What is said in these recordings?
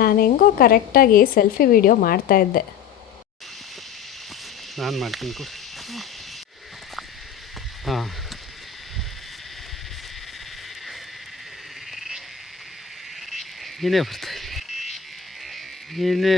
ನಾನು ಹೆಂಗೋ ಕರೆಕ್ಟಾಗಿ ಸೆಲ್ಫಿ ವಿಡಿಯೋ ಮಾಡ್ತಾ ಇದ್ದೆ. ನಾನು ಮಾಡ್ತೀನಿ ಹಾಂ ಏನೇ ಬರ್ತಾರೆ ಏನೇ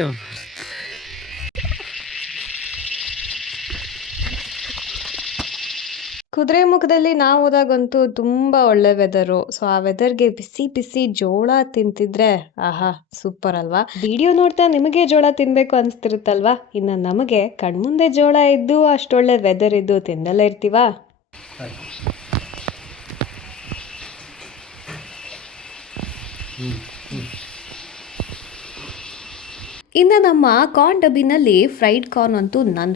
ಕುದುರೆಮುಖದಲ್ಲಿ ನಾವು ಹೋದಾಗಂತೂ ತುಂಬ ಒಳ್ಳೆ ವೆದರು. ಸೊ ಆ ವೆದರ್ಗೆ ಬಿಸಿ ಬಿಸಿ ಜೋಳ ತಿಂತಿದ್ರೆ ಆಹಾ ಸೂಪರ್ ಅಲ್ವಾ. ವಿಡಿಯೋ ನೋಡ್ತಾ ನಿಮಗೆ ಜೋಳ ತಿನ್ಬೇಕು ಅನ್ಸ್ತಿರುತ್ತಲ್ವಾ, ಇನ್ನು ನಮಗೆ ಕಣ್ಮುಂದೆ ಜೋಳ ಇದ್ದು ಅಷ್ಟೊಳ್ಳೆ ವೆದರ್ ಇದ್ದು ತಿಂದಲ್ಲೇ ಇರ್ತೀವಾ. ಇನ್ನು ನಮ್ಮ ಕಾರ್ನ್ ಡಬ್ಬಿನಲ್ಲಿ ಫ್ರೈಡ್ ಕಾರ್ನ್ ಅಂತೂ ನನ್ನ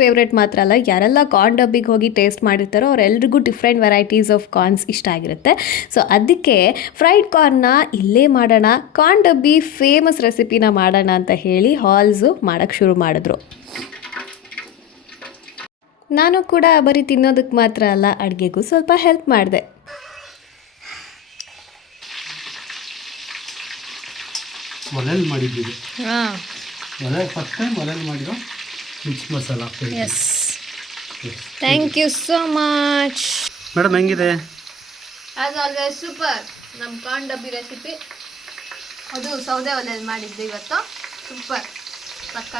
ಫೇವ್ರೆಟ್ ಮಾತ್ರ ಅಲ್ಲ, ಯಾರೆಲ್ಲ ಕಾರ್ನ್ ಡಬ್ಬಿಗೆ ಹೋಗಿ ಟೇಸ್ಟ್ ಮಾಡಿರ್ತಾರೋ ಅವರೆಲ್ರಿಗೂ ಡಿಫ್ರೆಂಟ್ ವೆರೈಟೀಸ್ ಆಫ್ ಕಾರ್ನ್ಸ್ ಇಷ್ಟ ಆಗಿರುತ್ತೆ. ಸೊ ಅದಕ್ಕೆ ಫ್ರೈಡ್ ಕಾರ್ನ್ನ ಇಲ್ಲೇ ಮಾಡೋಣ, ಕಾರ್ನ್ ಡಬ್ಬಿ ಫೇಮಸ್ ರೆಸಿಪಿನ ಮಾಡೋಣ ಅಂತ ಹೇಳಿ ಹಾಲ್ಸು ಮಾಡೋಕ್ಕೆ ಶುರು ಮಾಡಿದ್ರು. ನಾನು ಕೂಡ ಬರೀ ತಿನ್ನೋದಕ್ಕೆ ಮಾತ್ರ ಅಲ್ಲ, ಅಡುಗೆಗೂ ಸ್ವಲ್ಪ ಹೆಲ್ಪ್ ಮಾಡಿದೆ. ಒಲೆಯಲ್ಲಿ ಮಾಡಿದ್ದೀವಿ. ಫಸ್ಟ್ ಟೈಮ್ ಒಲೆಯಲ್ಲಿ ಮಾಡಿರೋ mix masala. Yes, thank you so much madam. ಹೆಂಗಿದೆ? As always super. ನಮ್ಮ ಕಾರ್ನ್ ಡಬ್ಬಿ ರೆಸಿಪಿ ಅದು ಸೌದೆ ಒಲೆಯಲ್ಲಿ ಮಾಡಿದ್ದು ಇವತ್ತು. ಸೂಪರ್ ಪಕ್ಕ.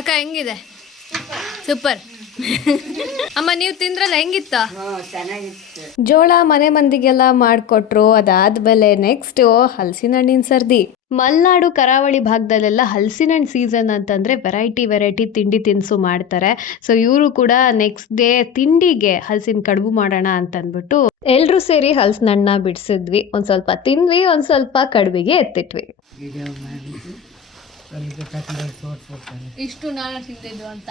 ಅಕ್ಕ ಹೆಂಗಿದೆ? ಸೂಪರ್. ಅಮ್ಮ ನೀವು ತಿಂದ್ರಲ್ಲ, ಹೆಂಗಿತ್ತ? ಜೋಳ ಮನೆ ಮಂದಿಗೆಲ್ಲ ಮಾಡಿಕೊಟ್ರು. ಅದಾದ್ಮೇಲೆ ನೆಕ್ಸ್ಟ್ ಹಲಸಿನ ಹಣ್ಣಿನ ಸರ್ದಿ. ಮಲೆನಾಡು ಕರಾವಳಿ ಭಾಗದಲ್ಲೆಲ್ಲ ಹಲಸಿನ ಹಣ್ಣು ಸೀಸನ್ ಅಂತಂದ್ರೆ ವೆರೈಟಿ ತಿಂಡಿ ತಿನಿಸು ಮಾಡ್ತಾರೆ. ಸೊ ಇವರು ಕೂಡ ನೆಕ್ಸ್ಟ್ ಡೇ ತಿಂಡಿಗೆ ಹಲಸಿನ ಕಡುಬು ಮಾಡೋಣ ಅಂತಂದ್ಬಿಟ್ಟು ಎಲ್ರೂ ಸೇರಿ ಹಲಸಿನ ಹಣ್ಣನ್ನ ಬಿಡಿಸಿದ್ವಿ. ಒಂದ್ ಸ್ವಲ್ಪ ತಿಂದ್ವಿ, ಒಂದ್ ಸ್ವಲ್ಪ ಕಡುಬಿಗೆ ಎತ್ತಿಟ್ವಿ. ಇಷ್ಟು ನಾನು ತಿಂದಿದ್ದು ಅಂತ.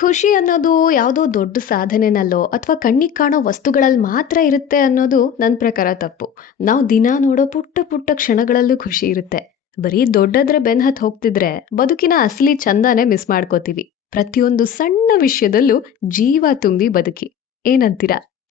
ಖುಷಿ ಅನ್ನೋದು ಯಾವುದೋ ದೊಡ್ಡ ಸಾಧನೆನಲ್ಲೋ ಅಥವಾ ಕಣ್ಣಿಗೆ ಕಾಣೋ ವಸ್ತುಗಳಲ್ಲಿ ಮಾತ್ರ ಇರುತ್ತೆ ಅನ್ನೋದು ನನ್ನ ಪ್ರಕಾರ ತಪ್ಪು. ನಾವು ದಿನ ನೋಡೋ ಪುಟ್ಟ ಕ್ಷಣಗಳಲ್ಲೂ ಖುಷಿ ಇರುತ್ತೆ. ಬರೀ ದೊಡ್ಡದ್ರ ಬೆನ್ ಹತ್ ಹೋಗ್ತಿದ್ರೆ ಬದುಕಿನ ಅಸಲಿ ಚಂದಾನೆ ಮಿಸ್ ಮಾಡ್ಕೋತೀವಿ. ಪ್ರತಿಯೊಂದು ಸಣ್ಣ ವಿಷಯದಲ್ಲೂ ಜೀವ ತುಂಬಿ ಬದುಕಿ. ಏನಂತೀರಾ?